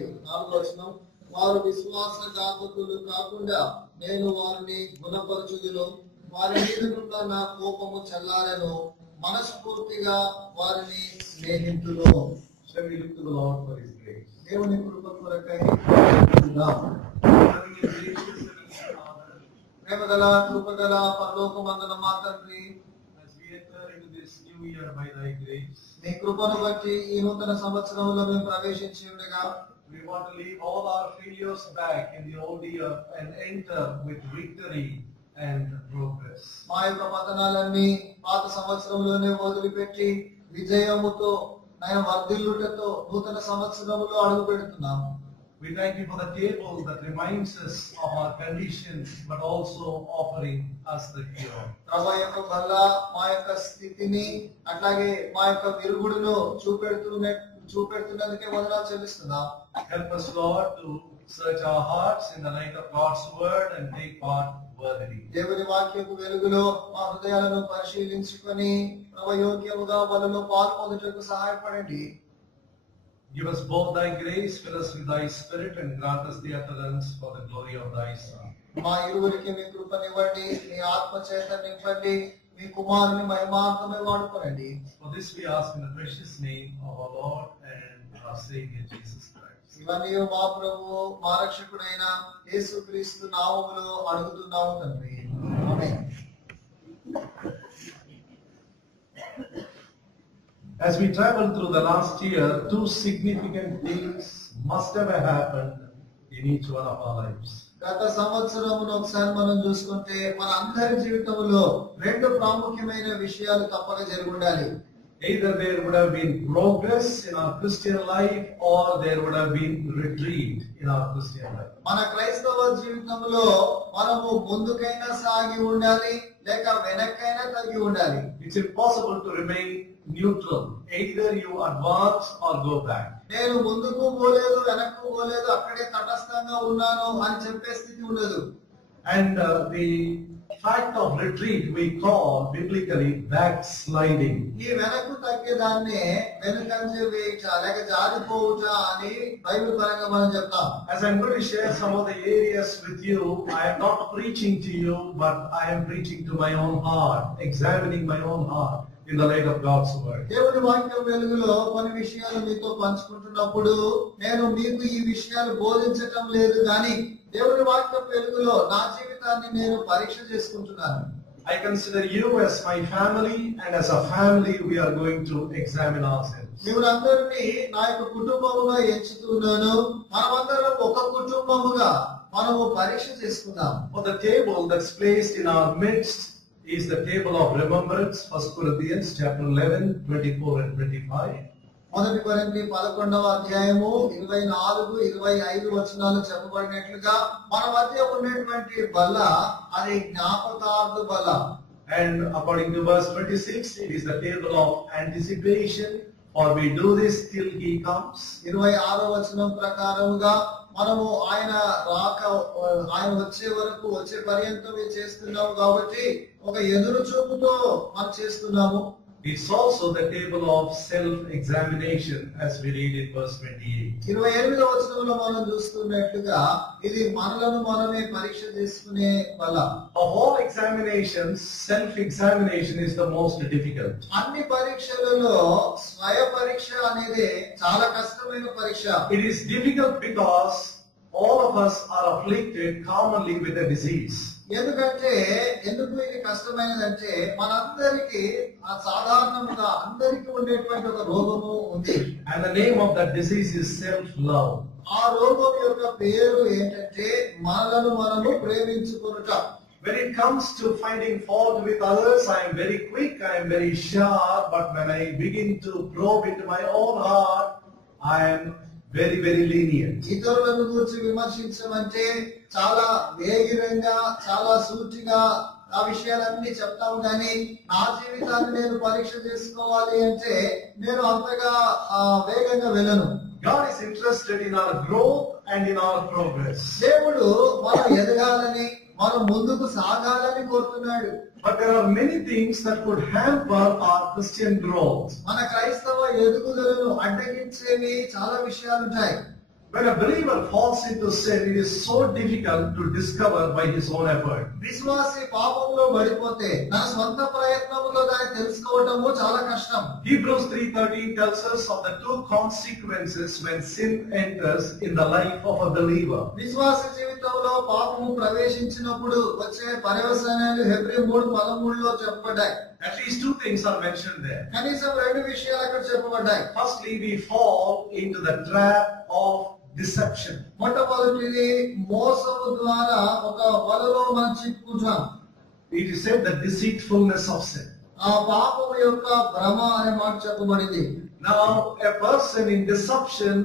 నాలుగో వచనం, వారు విశ్వాసఘాతకులు కాకుండా నేను వారిని గుణపరచుదును, వారి మీద నుండి నా కోపము చల్లారెను, మనస్ఫూర్తిగా వారిని స్నేహితులు. Shall we look to the Lord for His grace? దేవుని కృప కొరకై ప్రార్థిద్దాం. Having a gracious and Father, ప్రేమగల కృపగల పరలోకమందున మా తండ్రి, as we enter into this new year by Thy grace, నీ కృపను బట్టి ఈ నూతన సంవత్సరంలో మేము ప్రవేశించి ఉండగా we want to leave all our failures back in the old year and enter with victory and progress. మా యొక్క పతనాలన్నీ పాత సంవత్సరంలోనే వదిలిపెట్టి విజయముతో ఆయన వర్ధిల్లుటతో నూతన సంవత్సరంలో అడుగు పెడుతున్నాము. We thank You for the table that reminds us of our condition, but also offering us the cure. ప్రభు యొక్క వల్ల మా యొక్క స్థితిని అట్లాగే మా యొక్క విరుగుడును చూపెడుతున్నందుకే వందనాలు చెల్లిస్తున్నాం. Help us, Lord, to search our hearts in the light of God's word and take part worthily. దేవుని వాక్యపు వెలుగులో మా హృదయాలను పరిశీలించుకొని ప్రభు యోగ్యముగా వలలో పాల్పొందుటకు సహాయపడండి. Give us both Thy grace, fill us with Thy Spirit, and grant us the utterance for the glory of Thy Son. మా ఇరువురికి మీ కృపనివ్వండి, మీ ఆత్మ చేత నింపండి, మీ కుమారుని మహిమార్థమై వాడుకోనండి. For this we ask in the precious name of our Lord and our Savior Jesus Christ. ఇవన్నీ మా ప్రభువు మా రక్షకుడైన యేసుక్రీస్తు నామములో అడుగుతున్నాము తండ్రి. ఆమేన్. As we travel through the last year, two significant things must have happened in each one of our lives. గత సంవత్సరమును ఒకసారి మనం చూసుకుంటే మన అందరి జీవితంలో రెండు ప్రాముఖ్యమైన విషయాలు తప్పక జరిగి ఉండాలి. Either there would have been progress in our Christian life or there would have been retreat in our Christian life. మన క్రైస్తవ జీవితంలో మనము ముందుకైనా సాగి ఉండాలి, లేక వెనక్కైనా తగ్గి ఉండాలి. It's impossible to remain neutral. Either you advance or go back. నేను ముందుకు పోలేదు, వెనక్కు పోలేదు, అక్కడే తటస్థంగా ఉన్నాను అని చెప్పే స్థితి ఉండదు. And the fact of retreat we call biblically backsliding. ఈ వెనక్కు తగ్గేదాన్నే వెనుకంజ వేయుట లేక జారిపోవుట అని బైబిల్ పరంగా మనం చెప్తాం. As I'm going to share some of the areas with you, I am not preaching to you, but I am preaching to my own heart, examining my own heart in the light of God's word. దేవుని వాక్యం వెలుగులో కొన్ని విషయాలు మీతో పంచుకుంటున్నప్పుడు నేను మీకు ఈ విషయాలు బోధించటం లేదు, కానీ దేవుని వాక్యం వెలుగులో నా జీవితాన్ని నేను పరీక్ష చేసుకుంటున్నాను. I consider you as my family, and as a family we are going to examine ourselves. మీరందరినీ నా యొక్క కుటుంబముగా ఎంచుతున్నాను. మనమందరం ఒక కుటుంబముగా మనము పరీక్ష చేసుకుందాం. For the table that's placed in our midst is the table of remembrance, 1 Corinthians chapter 11, 24 and 25. మొదటి కొరింథీ 11వ అధ్యాయము 24, 25 వచనాలు చెప్పబడినట్లుగా మన మధ్య ఉన్నటువంటి బల్ల అది జ్ఞాపకార్థ బల్ల. And according to verse 26, it is the table of anticipation, for we do this till He comes. 26వ వచనం ప్రకారముగా మనము ఆయన వచ్చే వరకు వచ్చే పర్యంతం చేస్తున్నాము కాబట్టి ఒక ఎదురు చూపుతో మనం చేస్తున్నాము. It's also the table of self-examination, as we read in verse 28. 28వ వచనంలో మనం చూస్తున్నట్లుగా ఇది మనలను మనమే పరీక్ష చేసుకునే బల్ల. Of all examinations, self-examination is the most difficult. అన్ని పరీక్షలలో స్వయ పరీక్ష అనేది చాలా కష్టమైన పరీక్ష. It is difficult because all of us are afflicted commonly with a disease. ఎందుకు ఇది కష్టమైనదంటే మనందరికీ సాధారణంగా అందరికీ ఉండేటువంటి ఒక రోగము ఉంది. And the name of that disease is self-love. ఆ రోగం యొక్క పేరు ఏంటంటే మనలను మనము ప్రేమించుకొనుట. When it comes to finding fault with others, I am very quick, I am very sharp, but when I begin to probe into my own heart, I am very, very lenient. ఇతరులను గురించి విమర్శించమంటే చాలా వేగిరంగా, చాలా సూటిగా ఆ విషయాలన్నీ చెప్తాము, కానీ నా జీవితాన్ని నేను పరీక్ష చేసుకోవాలి అంటే నేను అంతగా వేగంగా వెళ్ళను. God is interested in our growth and in our progress. దేవుడు మనం ఎదగాలని, మనం ముందుకు సాగాలని కోరుతున్నాడు. But there are many things that could hamper our Christian growth. మన క్రైస్తవ ఎదుగుదలను అడ్డగించేవి చాలా విషయాలు ఉంటాయి. When a believer falls into sin, it is so difficult to discover by his own effort. విశ్వాసి పాపంలో పడిపోతే తన సొంత ప్రయత్నములో దాన్ని తెలుసుకోవటము చాలా కష్టం. Hebrews 3:13 tells us of the two consequences when sin enters in the life of a believer. విశ్వాస జీవితంలో పాపము ప్రవేశించినప్పుడు వచ్చే పర్యవసానాలు హెబ్రీ 3:13లో చెప్పబడ్డాయి. At least two things are mentioned there. కనీసం రెండు విషయాలు అక్కడ చెప్పబడ్డాయి. Firstly, we fall into the trap of deception. మొట్టమొదటిది మోసము ద్వారా ఒక వలలో మనం చిక్కుకుంటాం. It is said the deceitfulness of sin. ఆ పాపము యొక్క భ్రమ అనే మాట చెప్పబడింది. Now, a person in deception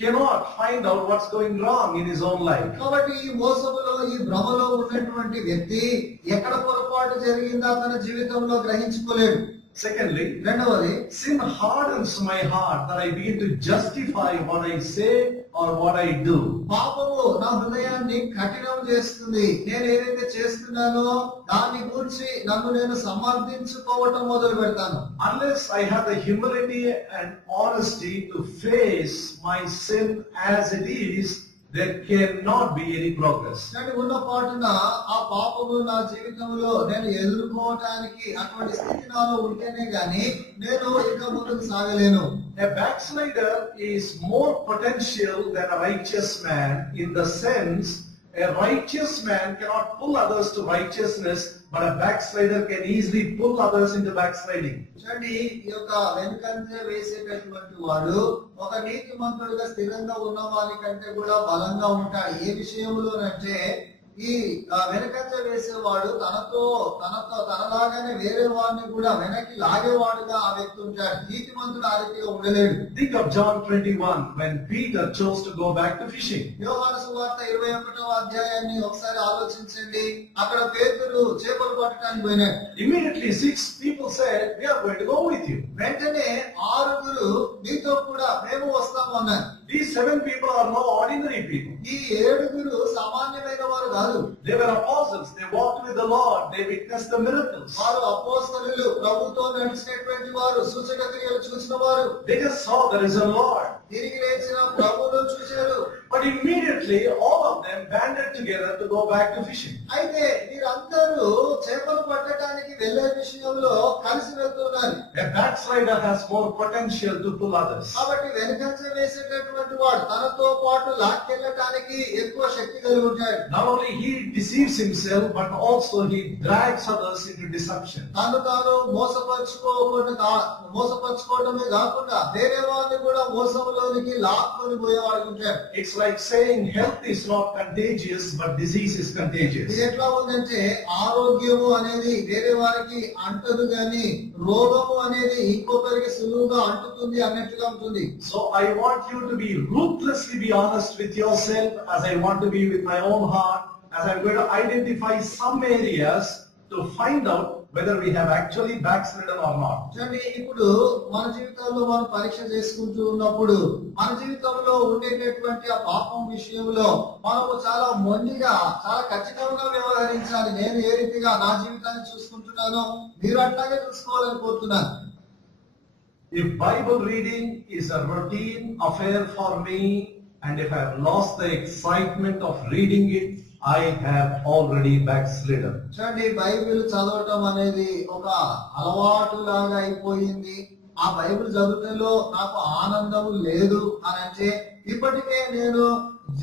cannot find out what's going wrong in his own life. కాబట్టి ఈ మోసములో ఈ భ్రమలో ఉన్నటువంటి వ్యక్తి ఎక్కడ పొరపాటు జరిగిందా తన జీవితంలో గ్రహించుకోలేడు. Secondly, రెండవది sin hardens my heart that I begin to justify what I say or what I do. పాపము నా హృదయాన్ని కఠినం చేస్తుంది. నేను ఏదైతే చేస్తున్నానో దాన్ని గురించి నన్ను నేను సమర్థించుకోవటం మొదలు పెడతాను. Unless I have the humility and honesty to face my sin as it is, there cannot be any progress. కానీ ఉన్న పాటున ఆ పాపము నా జీవితంలో నేను ఎదుర్కోవటానికి అటువంటి స్థితి నాలో ఉంటేనే గాని నేను ఇంకా ముందుకు సాగలేను. A backslider is more potential than a righteous man in the sense a righteous man cannot pull others to righteousness, but a backslider can easily pull others into backsliding. చూడండి, ఈ యొక్క వెనుకంజ వేసేటటువంటి వాడు ఒక నీతిమంతుడుగా స్థిరంగా ఉన్న వారి కంటే కూడా బలంగా ఉంటాడు. ఏ విషయంలోనంటే ఈ వెనకంజ వేసేవాడు తనలాగానే వేరే వాడిని కూడా వెనక్కి లాగేవాడుగా ఆ వ్యక్తి ఉంటాడు. నీతిమంతుడు ఆ రీతిగా ఉండలేడు. Think of John 21 when Peter chose to go back to fishing. యోహాను సువార్త 21వ అధ్యాయాన్ని ఒకసారి ఆలోచించండి. అక్కడ పేతురు చేపలు పట్టడానికి పోయినాడు. Immediately 6 people said, "We are going to go with you." వెంటనే 6 నీతో కూడా మేము వస్తాము అన్నారు. These 7 people are no ordinary people. ఈ 7 సామాన్యమైన వారు కాదు. They were apostles. They walked with the Lord. They witnessed the miracles. వారు అపోస్తలులు, ప్రభుతో నడిచినటువంటి వారు, సూచక క్రియలు చూసిన వారు. They just saw the risen Lord. తిరిగి లేచిన ప్రభువును చూశారు. But immediately all of them banded together to go back to fishing. అయితే వీరందరూ చేపలు పట్టడానికి వెళ్లే విషయంలో కలిసి వెళ్తున్నారు. A backslider has more potential to pull others. కాబట్టి వెనుకంజ వేసేటటువంటి వాడు తనతో పాటు లాక్కెళ్ళటానికి ఎక్కువ శక్తి కలిగి ఉంటాడు. Not only he deceives himself, but also he drags others into deception. తాను మోసపరుచుకోవడమే కాకుండా వేరే వారిని కూడా మోసంలోనికి లాక్కొని పోయేవాడు ఉంటాడు. It's like saying health is not contagious, but disease is contagious. ఇది ఎట్లా ఉందంటే ఆరోగ్యము అనేది వేరే వారికి అంటదు గాని రోగము అనేది ఇంకొకరికి సులువుగా అంటుతుంది అన్నట్టుగా ఉంటుంది. So I want you to be ruthlessly be honest with yourself, as I want to be with my own heart, as I'm going to identify some areas to find out whether we have actually backslidden or not. చూడండి, ఇప్పుడు మన జీవితంలో మనం పరీక్ష చేసుకుంటూ ఉన్నప్పుడు మన జీవితంలో ఉండేటటువంటి ఆ పాపం విషయంలో మనము చాలా మొండిగా చాలా ఖచ్చితంగా వ్యవహరించాలి. నేను ఏ రీతిగా నా జీవితాన్ని చూసుకుంటున్నానో మీరు అట్లాగే చూసుకోవాలని కోరుతున్నాను. If Bible reading is a routine affair for me, and if I have lost the excitement of reading it, I have already backslidden. చూడండి, బైబిల్ చదవటం అనేది ఒక అలవాటు లాగా అయిపోయింది. ఆ బైబిల్ చదువుటలో నాకు ఆనందం లేదు అని అంటే ఇప్పటికే నేను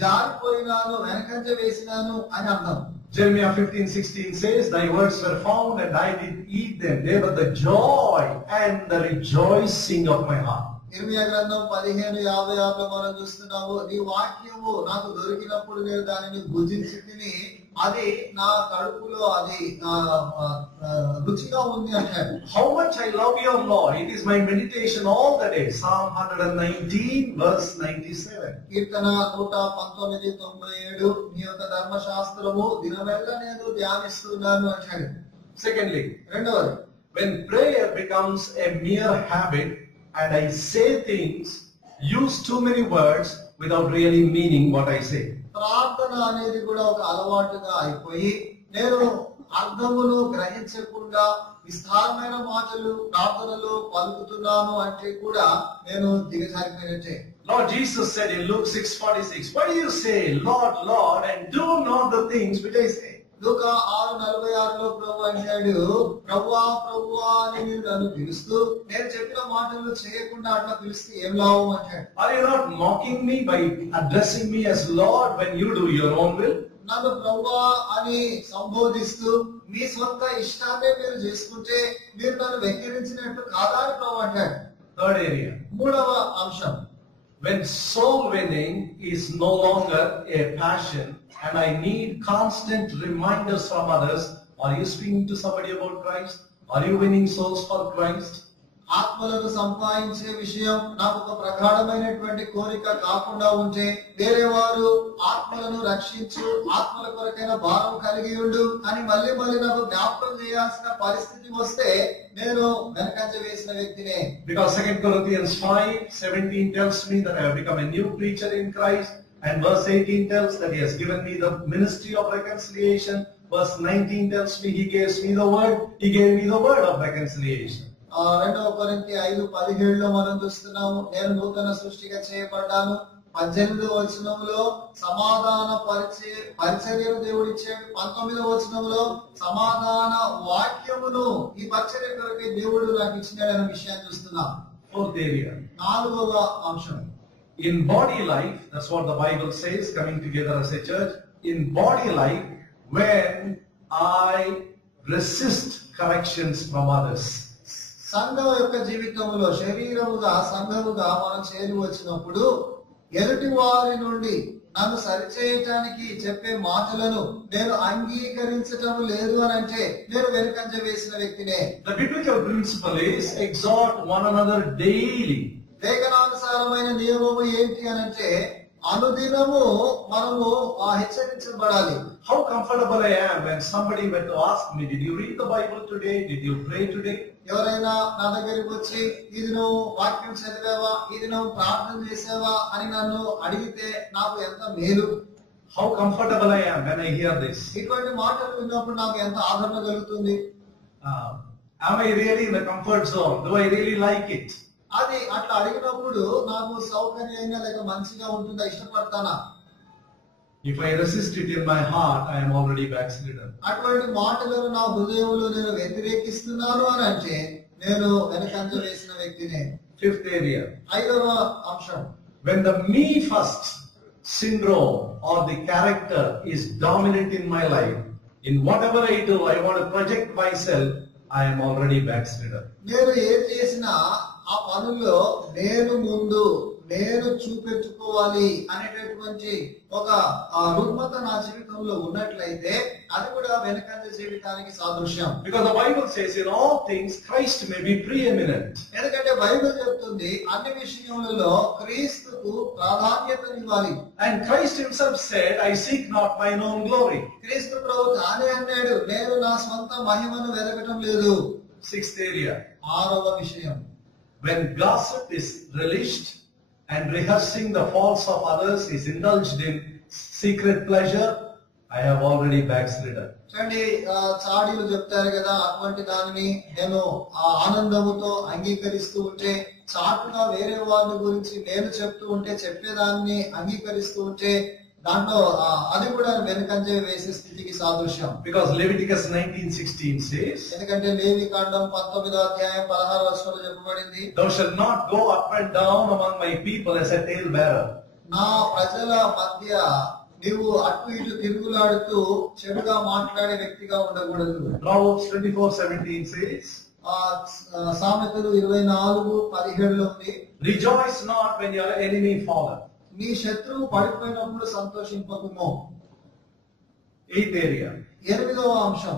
జారిపోయినాను, వెనకంజ వేసినాను అని అర్థం. Jeremiah 15:16 says, "Thy words were found, and I did eat them. They were the joy and the rejoicing of my heart." ఇర్మియా గ్రంథం 15:56 మనం చూస్తున్నాము. నీ వాక్యము నాకు దొరికినప్పుడు నేను దానిని భుజించి తిని అది నా కడుపులో అది రుచిగా ఉంది అంటాడు. How much I love your law. It is my meditation all the day. Psalm 119 verse 97. కీర్తన 119:97 నీ యొక్క ధర్మశాస్త్రము దినమెల్లా నేను ధ్యానిస్తున్నాను అంటాడు. Secondly, రెండవది, when prayer becomes a mere habit and I say things, use too many words without really meaning what I say. ప్రార్థన అనేది కూడా ఒక అలవాటుగా అయిపోయి నేను అర్థమును గ్రహించకుండా విస్తారమైన మాటలు ప్రార్థనలో పలుకుతున్నాను అంటే కూడా నేను దిగజారిపోయినట్టే. Lord Jesus said in Luke 6:46, why do you say, Lord, Lord, and do not the things which I say? లూకా 6:46లో ప్రభు అంటాడు, ప్రభువా ప్రభువా అని మీరు నన్ను పిలుస్తూ నేను చెప్పిన మాటలు చేయకుండా అట్లా పిలిస్తే ఏం లాభం అంటాడు. Are you not mocking me by addressing me as Lord when you do your own will? నన్ను ప్రభువా అని సంబోధిస్తూ మీ సొంత ఇష్టాన్ని మీరు చేసుకుంటే మీరు నన్ను వెక్కిరించినట్టు కాదా అని ప్రభు అంటాడు. Third area. మూడవ అంశం, When soul winning is no longer a passion and I need constant reminders from others, are you speaking to somebody about Christ? Are you winning souls for Christ? ఆత్మలను సంపాదించే విషయం నాకు ఒక ప్రగాఢమైనటువంటి కోరిక కాకుండా ఉంటే వేరే వారు ఆత్మలను రక్షించు, ఆత్మల కొరకైన భారం కలిగి ఉండు అని మళ్ళీ మళ్ళీ నాకు జ్ఞాపకం చేయాల్సిన పరిస్థితి వస్తే నేను వెనకంజ వేసిన వ్యక్తినే. Because 2 Corinthians 5:17 tells me that I have become a new creature in Christ, and verse 18 tells that he has given me the ministry of reconciliation. Verse 19 tells me he gave me the word of reconciliation. 2 కొరింథీ 5:17లో మనం చూస్తున్నాము, నేను నూతన సృష్టిగా చేయబడ్డాను. 18వ వచనంలో సమాధాన పరిచర్యను దేవుడు ఇచ్చాడు. 19వ వచనంలో సమాధాన వాక్యమును ఈ పరిచర్య కొరకే దేవుడు నాకు ఇచ్చినాడు అనే విషయాన్ని చూస్తున్నాం. Fourth area. 4వ అంశం, In body life, that's what the Bible says, coming together as a church. In body life, when I resist corrections from others. సంఘం యొక్క జీవితంలో శరీరముగా సంఘముగా మనం చేరి వచ్చినప్పుడు ఎదుటి వారి నుండి నన్ను సరిచేయటానికి చెప్పే మాటలను నేను అంగీకరించటం లేదు అని అంటే నేను వెనుకంజ వేసిన వ్యక్తినే. The biblical principle is exhort one another daily. లేఖనానుసారమైన నియమము ఏంటి అని అంటే అనుదినము మనము హెచ్చరించబడాలి. How comfortable I am when somebody were to ask me, did you read the Bible today? Did you pray today? ఎవరైనా నా దగ్గరికి వచ్చి ఇది నువ్వు వాక్యం చదివావా, ఇది నువ్వు ప్రార్థన చేసావా అని నన్ను అడిగితే నాకు ఎంత మేలు. How comfortable I am when I hear this. ఇటువంటి మాటలు విన్నప్పుడు నాకు ఎంత ఆదరణ కలుగుతుంది. Am I really in the comfort zone? Do I really like it? అది అట్లా అడిగినప్పుడు నాకు సౌకర్యంగా లేక మంచిగా ఉంటుందా, ఇష్టపడతానా? If I resist it in my heart, I am already backslidden. అటువంటి మాటలను నా హృదయంలో నేను వ్యతిరేకిస్తున్నాను అని అంటే నేను వెనకంజ వేసిన వ్యక్తినే. Fifth area. 5వ అంశం, When the me first syndrome or the character is dominant in my life, in whatever I do, I want to project myself, I am already backslidden. నేను ఏం చేసినా ఆ పనుల్లో నేను ముందు నేను చూపెట్టుకోవాలి అనేటటువంటి ఒక రుగ్మత నా జీవితంలో ఉన్నట్లయితే అది కూడా వెనకంజ జీవితానికి సాదృశ్యం. Because the Bible says in all things Christ may be preeminent. ఎందుకంటే బైబిల్ చెప్తుంది అన్ని విషయములలో క్రీస్తుకు ప్రాధాన్యతనివ్వాలి. And Christ himself said, I seek not mine own glory. క్రీస్తు ప్రభు తానే అన్నాడు, నేను నా స్వంత మహిమను వెదకటం లేదు. Sixth area. 6వ విషయం, When gossip is relished and rehearsing the faults of others is indulged in secret pleasure, I have already backslidden. చూడండి, చాడీలు చెప్తారు కదా, అటువంటి దానిని నేను ఆనందముతో అంగీకరిస్తూ ఉంటే, చాటుగా వేరే వారి గురించి నేను చెప్తూ ఉంటే, చెప్పేదాన్ని అంగీకరిస్తూ ఉంటే దాంట్లో అది కూడా వెనుకంజ వేసే స్థితికి సాదృశ్యం. Because Leviticus 19:16 says, ఎందుకంటే లేవి కాండం 19వ అధ్యాయం 16వ వచనంలో చెప్పబడింది, Thou shalt not go up and down among my people as a talebearer. నా ప్రజల మధ్య నీవు అటు ఇటు తిరుగులాడుతూ చెడుగా మాట్లాడే వ్యక్తిగా ఉండకూడదు. Proverbs 24:17 says, సామెతలు 24:17లో ఉంది, Rejoice not when your enemy falleth. నీ శత్రువు పడిపోయినప్పుడు సంతోషింపకుము. Eighth area. 8వ అంశం,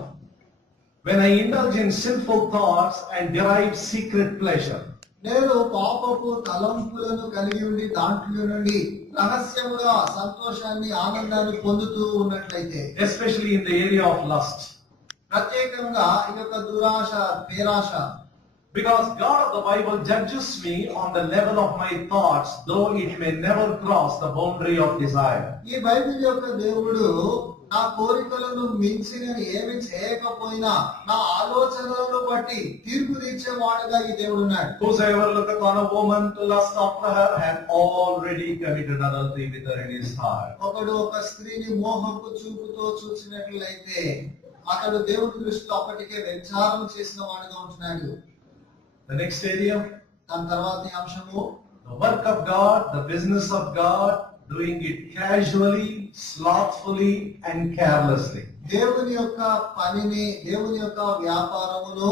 When I indulge in sinful thoughts and derive secret pleasure. నేను పాపపు తలంపులను కలిగి ఉండి దాంట్లో నుండి రహస్యముగా సంతోషాన్ని ఆనందాన్ని పొందుతూ ఉన్నట్లయితే, Especially in the area of lust. ప్రత్యేకంగా ఈ యొక్క దురాశ పేరాశ. Because God of the Bible judges me on the level of my thoughts, though it may never cross the boundary of desire. ఈ బైబిల్ యొక్క దేవుడు నా కోరికలను మించి నేను ఏమి చేయకపోయినా నా ఆలోచనలను బట్టి తీర్పు తీర్చేవాడుగా ఈ దేవుడు ఉన్నాడు. Whosoever looketh on a woman to lust after her hath already committed adultery with her in his heart. ఒకడు ఒక స్త్రీని మోహపు చూపుతో చూసినట్లయితే అతడు దేవుడి దృష్టిలో అప్పటికే వ్యభిచారం చేసిన వాడుగా ఉంటున్నాడు. The next area, దాని తర్వాతి అంశము, the work of God, the business of God, doing it casually, slothfully and carelessly. దేవుని యొక్క పనిని, దేవుని యొక్క వ్యాపారమును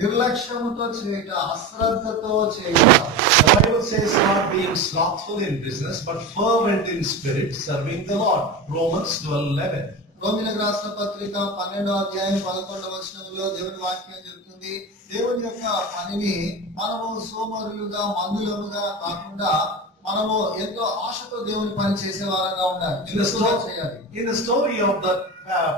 నిర్లక్ష్యముతో చేయట, అశ్రద్ధతో చేయట. The Bible says not being slothful in business, but fervent in spirit, serving the Lord. Romans 12:11. రోమీయులకు రాసిన పత్రిక 12వ అధ్యాయం 11వ వచనంలో దేవుని వాక్యం చెబుతుంది, దేవుని యొక్క పనిని మనము సోమరులుగా మందులముగా కాకుండా మనము ఎంతో ఆశతో దేవుని పని చేసే వారంగా ఉండాలి. In the story of the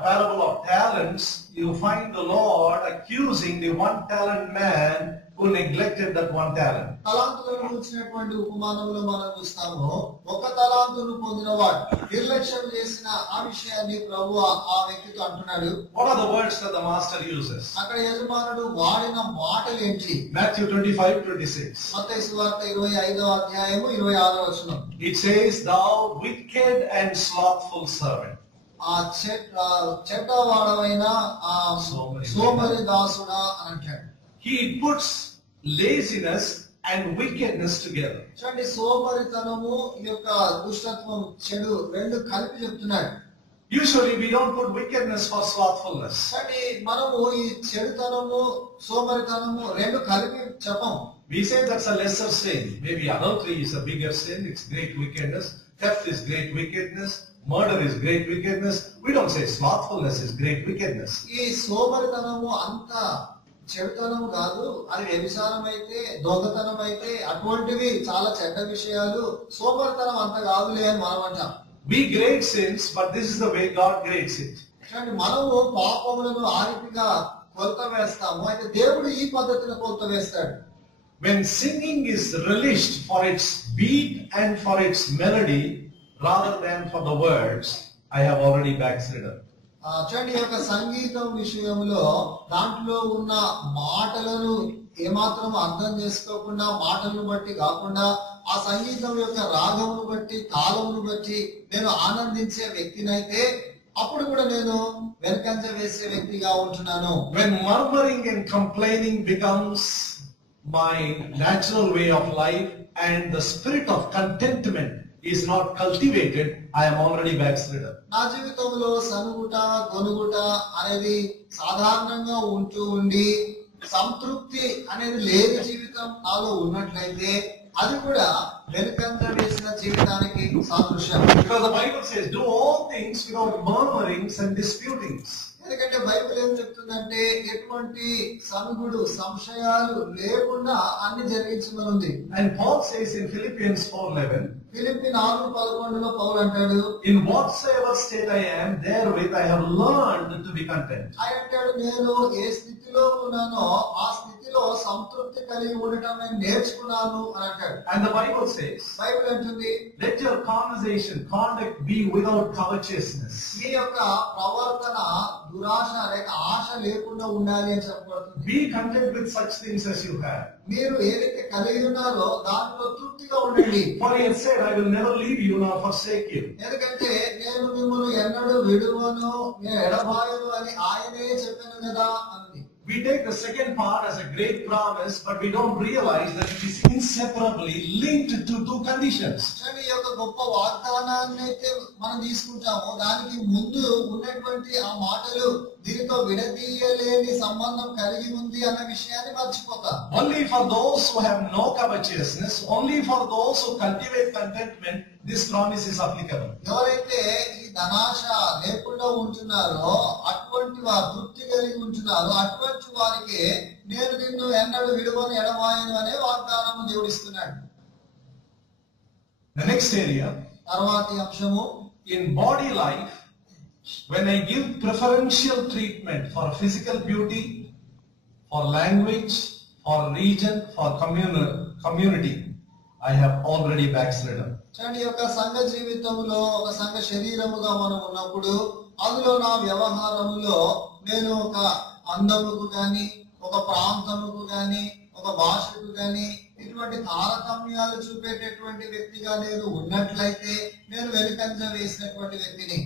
parable of talents, you find the Lord accusing the one talent man who neglected that one talent. తలాంతులను గురించినటువంటి ఉపమానంలో మనం చూస్తాము, ఒక తలాంతును పొందినవాడు నిర్లక్ష్యం చేసిన ఆ విషయాన్ని ప్రభువు ఆ వ్యక్తితో అంటున్నాడు. What are the words that the master uses? అక్కడ యజమానుడు వాడిన మాటలు ఏంటి? Matthew 25:26. మత్తయి సువార్త 25వ అధ్యాయము 26వ వచనం. It says, "Thou wicked and slothful servant." ఆ చెడ్డవాడవైన ఆ సోమరి దాసుడా అని అంటాడు. He puts laziness and wickedness together. చూడండి, సోమరితనము ఈ యొక్క దుష్టత్వం, చెడు రెండు కలిపి చెప్తున్నాడు. Usually we don't put wickedness for slothfulness. కానీ మనము ఈ చెడుతనము సోమరితనము రెండు కలిపి చెప్పం. We say that's a lesser sin. Maybe adultery is a bigger sin. It's great wickedness. Theft is great wickedness. Murder is great wickedness. We don't say slothfulness is great wickedness. ఈ సోమరితనము అంత చెడుతనం కాదు, అది వ్యభిచారం అయితే, దొంగతనం అయితే అటువంటివి చాలా చెడ్డ విషయాలు, సోమరితనం అంత కాదులే అని మనం అంటాం. We grade sins, but this is the way God grades it. మనము పాపములను ఆరిపిగా కొలత వేస్తాము, అయితే దేవుడు ఈ పద్ధతిలో కొలత వేస్తాడు. When singing is relished for its beat and for its melody rather than for the words, I have already backslidden. చూడండి, ఈ యొక్క సంగీతం విషయంలో దాంట్లో ఉన్న మాటలను ఏమాత్రం అర్థం చేసుకోకుండా, మాటలను బట్టి కాకుండా ఆ సంగీతం యొక్క రాగమును బట్టి, తాళమును బట్టి నేను ఆనందించే వ్యక్తినైతే అప్పుడు కూడా నేను వెనకంజ వేసే వ్యక్తిగా ఉంటున్నాను. When murmuring and complaining becomes my natural way of life and the spirit of contentment is not cultivated, I am already backslidden. నా జీవితంలో సనుగుట, గొనుగుట అనేది సాధారణంగా ఉండి సంతృప్తి అనేది లేని జీవితం నాలో ఉన్నట్లయితే అది కూడా వెనుకంజ వేసిన జీవితానికి సాదృశ్యం. Because the Bible says, do all things without murmurings and disputings. ఎందుకంటే బైబిల్ ఏం చెప్తుందంటే ఎటువంటి సనుగుడు, సంశయాలు లేకుండా అన్ని జరిగించమనుంది. And Paul says in Philippians 4:11, Philippi 4:11లో పౌలు అంటాడు, in whatsoever state I am, therewith I have learned to be content. ఆయన అంటాడు, నేను ఏ స్థితిలో ఉన్నానో ఆ స్థితిలో సంతృప్తి కలిగి ఉండటం నేను నేర్చుకున్నాను అని అంటాడు. And the Bible says, Bible అంటుంది, let your conduct be without covetousness. మీ యొక్క ప్రవర్తన దురాశ లేక ఆశ లేకుండా ఉండాలి అని చెప్పబడుతుంది. Be content with such things as you have. మీరు ఏదైతే కలిగి ఉన్నారో దాంట్లో తృప్తిగా ఉండండి. For he has said, I will never leave you nor forsake you. ఎందుకంటే నేను మిమ్మల్ని ఎన్నడూ విడువను, నేను ఎడబాయను అని ఆయనే చెప్పాను కదా అని. We take the second part as a great promise, but we don't realize that it is inseparably linked to two conditions. ఈ యొక్క గొప్ప వాగ్దానాన్ని అయితే మనం తీసుకుంటాము, దానికి ముందు ఉన్నటువంటి ఆ మాటలు దీనితో విడదీయలేని సంబంధం కలిగి ఉంది అన్న విషయాన్ని మర్చిపోతాం. Only for those who have no covetousness, only for those who cultivate contentment, this promise is applicable. ఎవరైతే ఈ ధనాశ లేకుండా ఉంటున్నారో, అటువంటి వారు తృప్తి కలిగి ఉంటున్నారో, అటువంటి వారికి నేను నిన్ను ఎన్నడూ విడువను, ఎడబాయను అనే వాగ్దానము దేవుడిస్తున్నాడు. The next area, తర్వాతి అంశము, in body life, when I give preferential treatment for physical beauty, for language, for region, for community, I have already backslidden. చూడండి, ఈ యొక్క సంఘ జీవితంలో ఒక సంఘ శరీరముగా మనం ఉన్నప్పుడు అందులో నా వ్యవహారములో నేను ఒక అందముకు గాని, ఒక ప్రాంతముకు గాని, ఒక భాషకు గాని ఇటువంటి తారతమ్యాలు చూపేటటువంటి వ్యక్తిగా నేను ఉన్నట్లయితే నేను వెనుకంజ వేసినటువంటి వ్యక్తిని.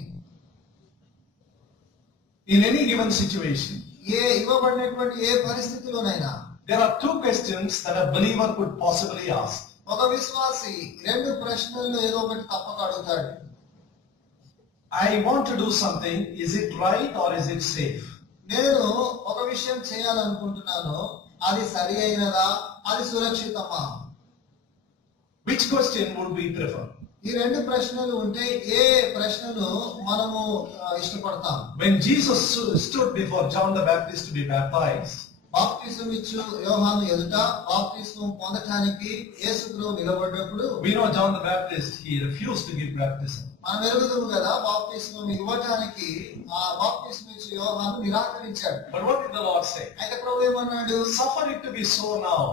In any given situation, ఇవ్వబడినటువంటి ఏ పరిస్థితిలోనైనా there are two questions that a believer could possibly ask. ఒక విశ్వాసి రెండు ప్రశ్నల్లో ఏదో ఒకటి తప్పక అడుగుతాడు. I want to do something, is it right or is it safe? నేను ఒక విషయం చేయాలనుకుంటున్నాను, అది సరి అయినదా, అది సురక్షితమా? Which question would we prefer? ఈ రెండు ప్రశ్నలు ఉంటే ఏ ప్రశ్నను మనము ఇష్టపడతాం? When Jesus stood before John the Baptist to be baptized, బాప్తిసం ఇచ్చు యోహాను ఎదుట బాప్తిసం పొందటానికి యేసుక్రీస్తు నిలబడ్డప్పుడు, we know John the Baptist, he refused to give baptism. మనం ఎరుగుదుము కదా, బాప్తిసం ఇవ్వటానికి ఆ బాప్తిసం ఇచ్చు యోహాను నిరాకరించాడు. But what did the Lord say? అయితే ప్రభు ఏమన్నాడు? Suffer it to be so now,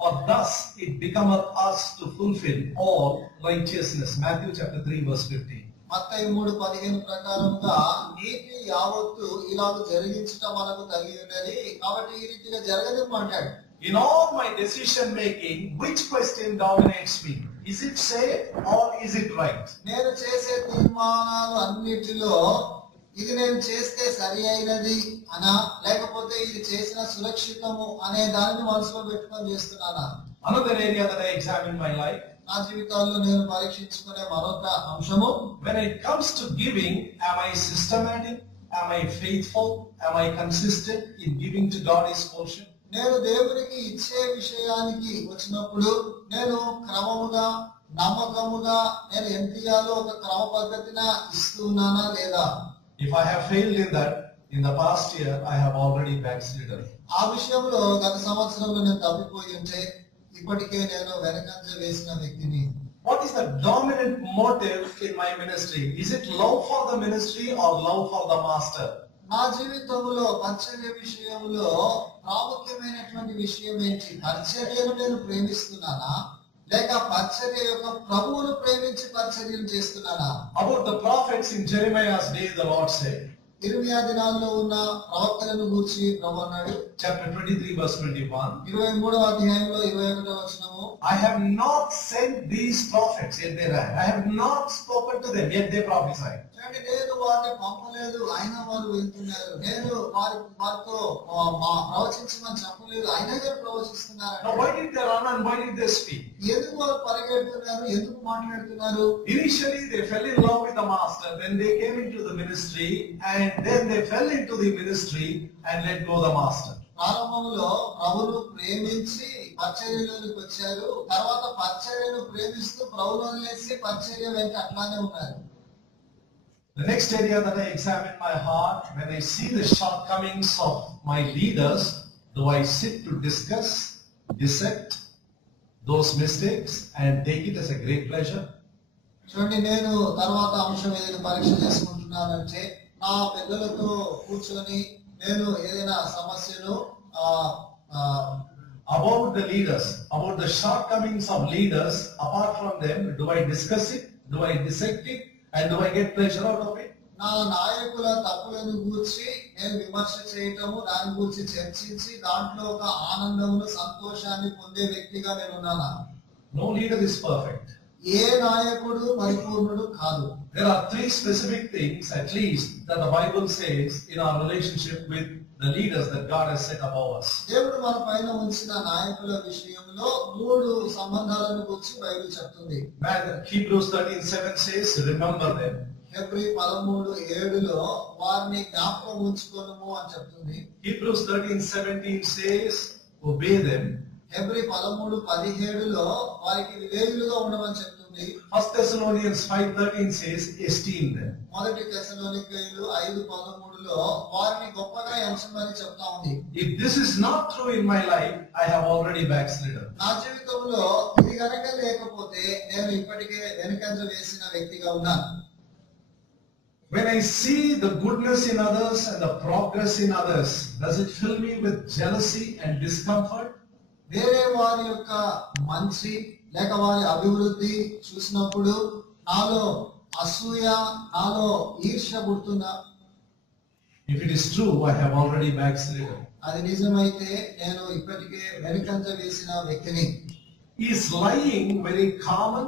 for thus it becometh us to fulfill all righteousness. Matthew chapter 3 verse 15. మత్తయి 3:15 ప్రకారంగా నీతి యావత్తు ఇలాగ జరిగించట మనకు తగి ఉన్నది, కాబట్టి ఈ రీతిగా జరగనిమ్మంటాడు. In all my decision making, which question dominates me? Is it safe or is it right? నేను చేసే తీర్మానాలు అన్నిటిలో ఇది నేను చేస్తే సరి అయినది అనా, లేకపోతే ఇది చేసిన సురక్షితము అనే దానిని మనసులో పెట్టుకొని చేస్తున్నానా? Another area that I examine my life, నా జీవితాల్లో నేను పరీక్షించుకునే మరొక అంశము, when it comes to giving, am I systematic? Am I faithful? Am I consistent in giving to God His portion? నేను దేవునికి ఇచ్చే విషయానికి వచ్చినప్పుడు నేను క్రమముగా నమ్మకముగా నేను ఎంతగాలో ఒక క్రమ పద్ధతిన ఇస్తున్నానా లేదా? If I have failed in that, in the past year, I have already backslidden. ఆ విషయంలో గత సంవత్సరంలో నేను తప్పిపోయి ఉంటే ఇప్పటికే నేను వెనకంజ వేసిన వ్యక్తిని. What is the dominant motive in my ministry? Is it love for the ministry or love for the master? నా జీవితంలో పరిచర్య విషయంలో ప్రాముఖ్యమైనటువంటి విషయం ఏంటి? పరిచర్యను నేను ప్రేమిస్తున్నానా, లేక పరిచర్య యొక్క ప్రభువును ప్రేమించి పరిచర్యను చేస్తున్నానా? About the prophets in Jeremiah's day, the Lord said, ఇర్మియా దినాల్లో ఉన్న ప్రవక్తలను గూర్చి ప్రభు అన్నాడు, chapter 23 verse 21, 23వ అధ్యాయంలో 21వ వచనము, I have not sent these prophets, yet they ran. I have not spoken to them, yet they prophesied. అంటే నేను వారిని పంపలేదు, అయినా వారు వెళ్తున్నారు. నేను వారితో ప్రవచించమని చెప్పలేదు, అయినా గారు ప్రవచిస్తున్నారు. Now why did they run and why did they speak? ఎందుకు వారు పరిగెడుతున్నారు, ఎందుకు మాట్లాడుతున్నారు? Initially they fell in love with the master, then they came into the ministry, and then they fell into the ministry and let go the master. ప్రారంభంలో ప్రభువును ప్రేమించి పరిచర్యలోనికి వచ్చారు, తర్వాత పరిచర్యను ప్రేమిస్తూ ప్రభువును వదిలేసి పరిచర్య వెంట అట్లానే ఉన్నారు. The next area that I examine my heart, when I see the shortcomings of my leaders, do I sit to discuss, dissect those mistakes and take it as a great pleasure? చూడండి, నేను తర్వాత అంశం ఏదైనా పరీక్ష చేసుకుంటున్నానంటే నా పెద్దలతో కూర్చొని నేను ఏదైనా సమస్యను about the leaders, about the shortcomings of leaders, apart from them, do I discuss it, do I dissect it, and do I get pleasure out of it? నా నాయకుల తప్పులను గూర్చి నేను విమర్శ చేయటము, దాని గురించి చర్చించి దాంట్లో ఒక ఆనందమును సంతోషాన్ని పొందే వ్యక్తిగా నేను ఉన్నానా? No leader is perfect. ఏ నాయకుడు పరిపూర్ణుడు కాదు. There are three specific things, at least, that the Bible says in our relationship with the leaders that God has set above us. దేవుడు మన పైన ఉంచిన నాయకుల విషయంలో 3 సంబంధాలను గురించి బైబిల్ చెప్తుంది. Hebrews 13:7 says, remember them. Hebrew 13:7లో వారిని జ్ఞాపకం ఉంచుకోనము అని చెప్తుంది. Hebrews 13:17 says, obey them. Hebrew 13:17లో వారికి విధేయులుగా ఉండమని చెప్తుంది. 1 Thessalonians 5:13 says, esteem them. మొదటి తెస్సలోనికీయులు 5:13లో వారిని గొప్పగా ఎంచమని చెప్తా ఉంది. If this is not true in my life, I have already backslidden. నా జీవితంలో ఇది గనక లేకపోతే నేను ఇప్పటికే వెనుకంజ వేసిన వ్యక్తిగా ఉన్నాను. When I see the goodness in others and the progress in others, does it fill me with jealousy and discomfort? వేరే వారి యొక్క మంచి లేక వారి అభివృద్ధి చూసినప్పుడు నాలో అసూయ, నాలో ఈర్ష్య పుడుతుందా? If it is true, I have already backslidden. అది నిజమైతే నేను ఇప్పటికే వెనుకంజ వేసిన వ్యక్తిని. Is lying very common?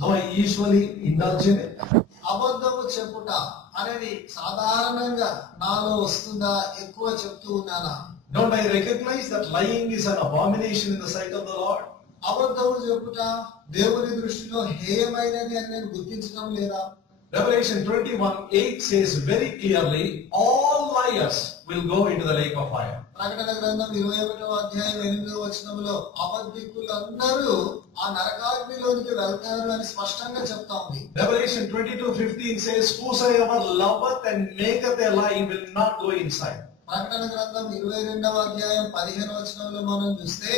Do I usually indulge in it? అబద్ధము చెప్పుట అనేది సాధారణంగా నాలో వస్తుందా? ఎక్కువ చెప్తూ ఉన్నానా? Don't I recognize that lying is an abomination in the sight of the Lord? అబద్ధము చెప్పుట దేవుని దృష్టిలో హేయమైనది అని నేను గుర్తించడం లేదా? Revelation 21:8 says very clearly, all liars will go into the lake of fire. ప్రకటన గ్రంథం 21వ అధ్యాయం 8వ వచనంలో అబద్ధికులందరూ ఆ నరకాగ్నిలోనికి వెళ్తారు అని స్పష్టంగా చెప్తా ఉంది. Revelation 22:15 says, whosoever loveth and maketh a lie will not go inside. ప్రకటన గ్రంథం 22వ అధ్యాయం 15వ వచనంలో మనం చూస్తే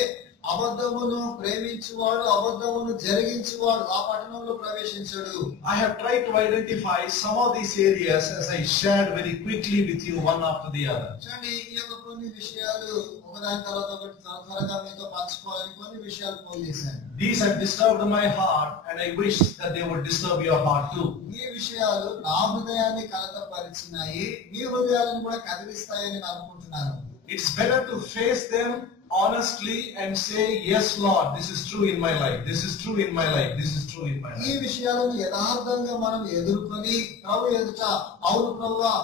అబద్ధమును ప్రేమించువాడు, అబద్ధమును జరిగించువాడు ఆ పట్టణంలో ప్రవేశించడు. I have tried to identify some of these areas as I shared very quickly with you one after the other. చూడండి, ఈ యొక్క కొన్ని విషయాలు ఒకదాని తర్వాత ఒకటి త్వరగా మీతో పంచుకోవాలని కొన్ని విషయాలు పోల్ చేశాను. These have disturbed my heart and I wish that they would disturb your heart too. ఈ విషయాలు నా హృదయాన్ని కలతపరిచినాయి, మీ హృదయాలను కూడా కదిలిస్తాయని నేను అనుకుంటున్నాను. It's better to face them honestly and say, yes Lord, this is true in my life, this is true in my life, this is true in my ఈ life. విషయాలను యథార్థంగా మనం ఎదుర్కొని ప్రభు ఎదుట అవును ప్రభువా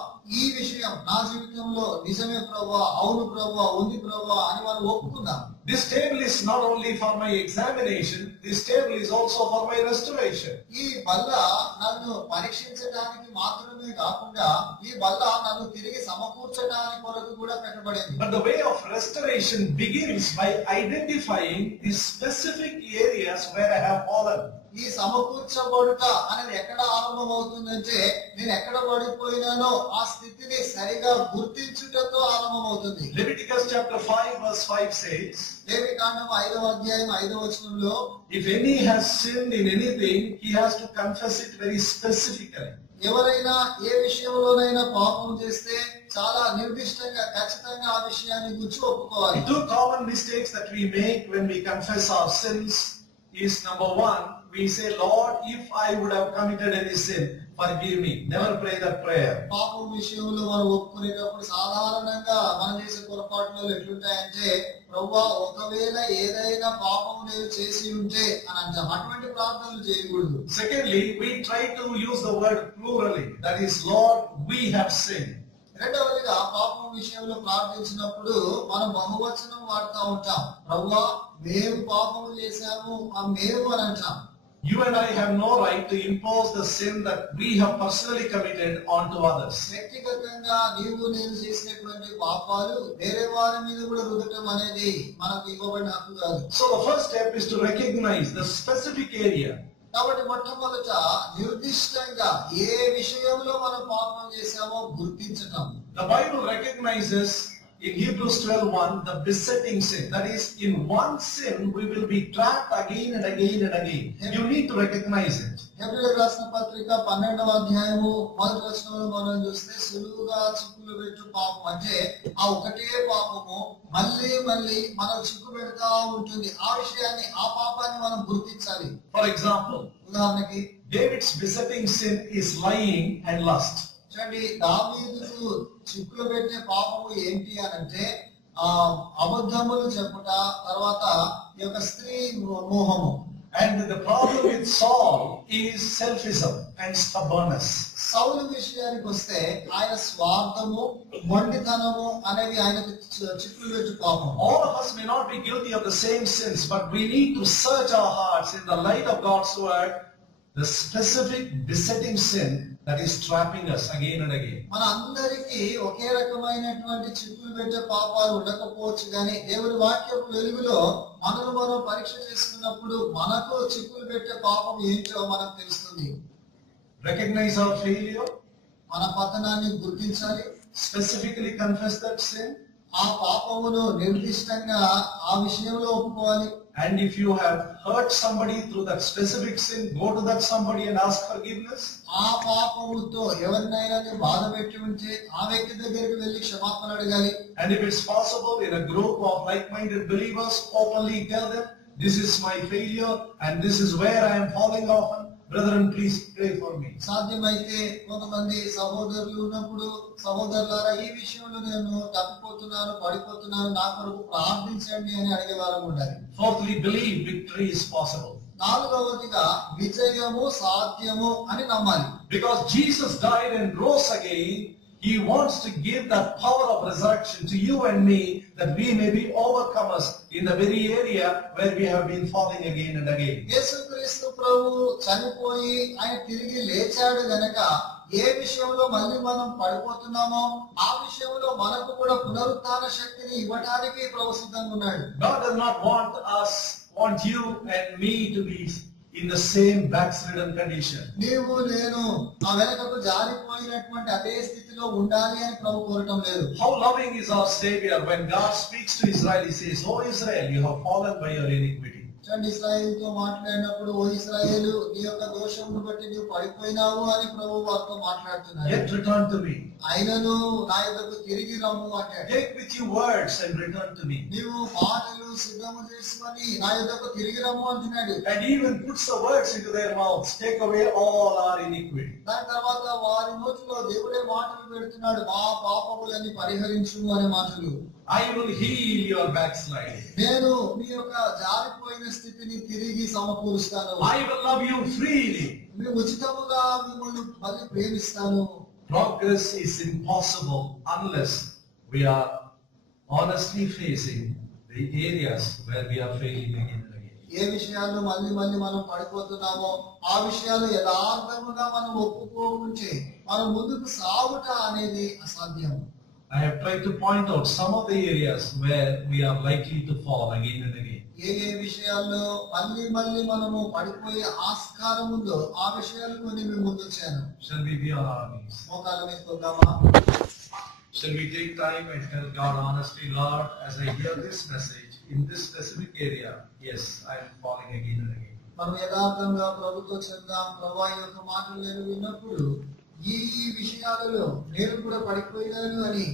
ఈ విషయం నా జీవితంలో నిజమే ప్రభువా, అవును ప్రభువా, ఉంది ప్రభువా అని మనం ఒప్పుకుందాం. This table is not only for my examination, this table is also for my restoration. ఈ బల్ల నన్ను పరీక్షించడానికి మాత్రమే కాకుండా ఈ బల్ల నన్ను తిరిగి సమకూర్చడానికి కొరకు కూడా పెట్టబడింది. But the way of restoration begins by identifying the specific areas where I have fallen. ఈ సమకూర్చబడుట అనేది ఎక్కడ ఆరంభం అవుతుందంటే నేను ఎక్కడ పడిపోయినానో ఆ స్థితిని సరిగా గుర్తించుటతో ఆరంభం అవుతుంది. Leviticus chapter 5 verse 5 says, లేవికాండం 5వ అధ్యాయం 5వ వచనంలో if any has sinned in anything, he has to confess it very specifically. ఎవరైనా ఏ విషయంలోనైనా పాపం చేస్తే చాలా నిర్దిష్టంగా ఖచ్చితంగా ఆ విషయాన్ని గురించి ఒప్పుకోవాలి. The two common mistakes that we make when we confess our sins is, number one, we say, Lord, if I would have committed any sin, forgive me. Never pray that prayer. పాపం విషయంలో మనం ఒప్పుకునేటప్పుడు సాధారణంగా మనం చేసే పొరపాట్లు ఎట్లుంటాయంటే ప్రభువా ఒకవేళ ఏదైనా పాపం నేను చేసి ఉంటే అని అంటాం. అటువంటి ప్రార్థనలు చేయకూడదు. Secondly, we try to use the word plurally. That is, Lord, we have sinned. రెండవదిగా పాపం విషయంలో ప్రార్థించినప్పుడు మనం బహువచనం వాడుతూ ఉంటాం. ప్రభువా మేము పాపం చేశాము మేము అని అంటాం. You and I have no right to impose the sin that we have personally committed onto others. వ్యక్తిగతంగా నీవు నేను చేసినటువంటి పాపాలు వేరే వారి మీద కూడా రుద్దటం అనేది మనకు ఇవ్వబడిన హక్కు కాదు. So the first step is to recognize the specific area. కాబట్టి మొట్టమొదట నిర్దిష్టంగా ఏ విషయంలో మనం పాపం చేశామో గుర్తించటం. The Bible recognizes in Hebrews 12:1 the besetting sin. That is, in one sin we will be trapped again and again and again. You need to recognize it. హెబ్రీయులకు రాసిన పత్రిక 12వ అధ్యాయము 1వ వచనంలో మనం చూస్తే సులువుగా చిక్కులు పెట్టు పాపం అంటే ఆ ఒకటే పాపము మళ్ళీ మళ్ళీ మనం చిక్కు పెడతా ఉంటుంది. ఆ విషయాన్ని ఆ పాపాన్ని మనం గుర్తించాలి. For example, ఉదాహరణకి David's besetting sin is lying and lust. చూడండి, దావీదుకు చిక్కులు పెట్టే పాపము ఏంటి అని అంటే అబద్ధములు చెప్పుట, తర్వాత ఈ యొక్క స్త్రీ మోహము. And the problem with Saul is selfism and stubbornness. సౌలు విషయానికి వస్తే ఆయన స్వార్థము మొండితనము అనేవి ఆయనకు చిక్కులు పెట్టు పాపం. All of us may not be guilty of the same sins, but we need to search our hearts in the light of God's word, the specific besetting sin that is trapping us again and again. మన అందరికీ ఒకే రకమైనటువంటి చిక్కులు పెట్టే పాపాలు ఉండకపోవచ్చు, కానీ దేవుడి వాక్యపు వెలుగులో మనను మనం పరీక్ష చేసుకున్నప్పుడు మనకు చిక్కులు పెట్టే పాపం ఏంటో మనకు తెలుస్తుంది. Recognize our failure, మన పతనాన్ని గుర్తించాలి, specifically confess that sin, ఆ పాపమును నిర్దిష్టంగా ఆ విషయంలో ఒప్పుకోవాలి. And if you have hurt somebody through that specific sin, go to that somebody and ask forgiveness. ఆ పాపముతో ఎవరినైనా నువ్వు బాధ పెట్టి ఉంటే ఆ వ్యక్తి దగ్గరికి వెళ్ళి క్షమాపణ అడగాలి. And if it's possible, in a group of like-minded believers, openly tell them, this is my failure and this is where I am falling often. Brethren, please pray for me. సాధ్యమైతే కొంతమంది సహోదరులు ఉన్నప్పుడు, సహోదరులారా ఈ విషయంలో నేను తప్పిపోతున్నాను, పడిపోతున్నాను, నా కొరకు ప్రార్థించండి అని అడిగేవారు ఉండాలి. Fourthly, believe victory is possible. నాలుగవదిగా విజయము సాధ్యము అని నమ్మాలి. Because Jesus died and rose again, He wants to give that power of resurrection to you and me, that we may be overcomers in the very area where we have been falling again and again. యేసుక్రీస్తు ప్రభు చనిపోయి ఆయన తిరిగి లేచాడు గనక ఏ విషయంలో మళ్ళీ మనం పడిపోతున్నామో ఆ విషయంలో మనకు కూడా పునరుత్థాన శక్తిని ఇవ్వడానికి ప్రభు సిద్ధంగా ఉన్నాడు. God does not want you and me to be in the same backslidden condition. నీవు నేను ఆ వెనకకు జారిపోయినటువంటి అదే స్థితిలో ఉండాలి అని ప్రభు కోరటం లేదు. How loving is our Savior when God speaks to Israel, He says, "Oh Israel, you have fallen by your iniquity." చూడండి, ఇశ్రాయేలుతో మాట్లాడినప్పుడు ఓ ఇశ్రాయేలు నీ యొక్క దోషమును బట్టి నీవు పడిపోయినావు అని ప్రభు వారితో మాట్లాడుతున్నాడు. Yet return to me. అయినను నా యొద్దకు తిరిగి రమ్ము అంటాడు. Take with you words and return to me. నీవు మాటలు సిద్ధము చేసుకొని నా యొద్దకు తిరిగి రమ్ము అంటున్నాడు. And even puts the words into their mouths. Take away all our iniquity. దాని తర్వాత వారి నోటిలో దేవుడే మాటలు పెడుతున్నాడు, మా పాపములని పరిహరించు అనే మాటలు. I will heal your backsliding. నేను మీ యొక్క జారిపోయిన స్థితిని తిరిగి సమకూరుస్తాను. I will love you freely. మీ ఉచితముగా మిమ్మల్ని మళ్ళీ ప్రేమిస్తాను. Progress is impossible unless we are honestly facing the areas where we are failing again and again. ఏ విషయాల్లో మళ్ళీ మనం పడిపోతున్నామో ఆ విషయాలు యథార్థముగా మనం ఒప్పుకోకుంటే మనం ముందుకు సాగుట అనేది అసాధ్యం. I have tried to point out some of the areas where we are likely to fall again and again. ఏ విషయాల్లో మళ్ళీ మనము పడిపోయే ఆస్కారం ఉందో ఆ విషయాలు కొన్ని మీ ముందు వచ్చాను. Shall we be on our knees? మోకాళ్ళ మీద కొద్దామా? Shall we take time and tell God honestly, Lord, as I hear this message in this specific area, yes, I am falling again and again. మనం యథార్థంగా ప్రభుతో చెప్దాం, ప్రభువా ఈ యొక్క మాటలు నేను విన్నప్పుడు ఈ విషయాలలో నేను కూడా పడిపోయినాను అని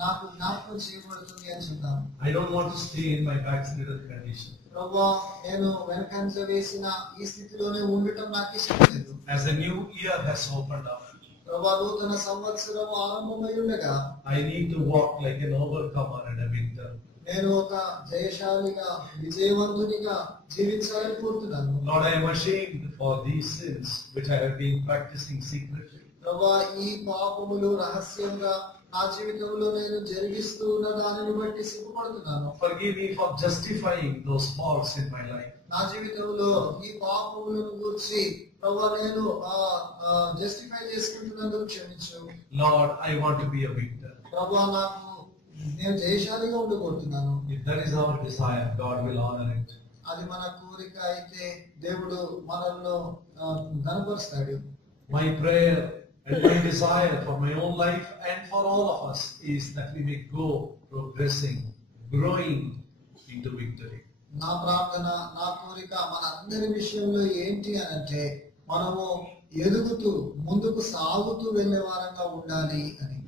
నాకు జ్ఞాపకం చేయబడుతుంది అని చెప్తాను. I don't want to stay in my backslidden condition. ప్రభువా నేను వెనకంజ వేసిన ఈ స్థితిలోనే ఉండటం నాకు ఇష్టం లేదు. As a new year has opened up, ప్రభువా నూతన సంవత్సరం ఆరంభమై ఉండగా I need to walk like an overcomer and a victor. నేను ఒక జయశాలిగా విజయవంతునిగా జీవించాలని కోరుతున్నాను. Lord, I am ashamed for these sins which I have been practicing secretly. ప్రభువా ఈ పాపములు రహస్యంగా నా జీవితంలో నేను జరిగిస్తూ ఉన్న దానిని బట్టి సిగ్గుపడుతున్నాను. Forgive me for justifying those faults in my life. నా జీవితంలో ఈ పాపములను గురించి ప్రభువా నేను జస్టిఫై చేసుకుంటున్నందుకు క్షమించు. Lord, I want to be a victor. ప్రభువా నేను జయశాలిగా ఉండబోతున్నాను. If that is our desire, God will honor it. అది మన కోరిక అయితే దేవుడు మనల్ని ఘనపరుస్తాడు. My prayer and my desire for my own life and for all of us is that we may go progressing, growing into victory. నా ప్రార్థన, నా కోరిక మనందరి విషయంలో ఏంటి అనంటే మనము ఎదుగుతూ ముందుకు సాగుతూ వెళ్లే వారంగా ఉండాలి అని.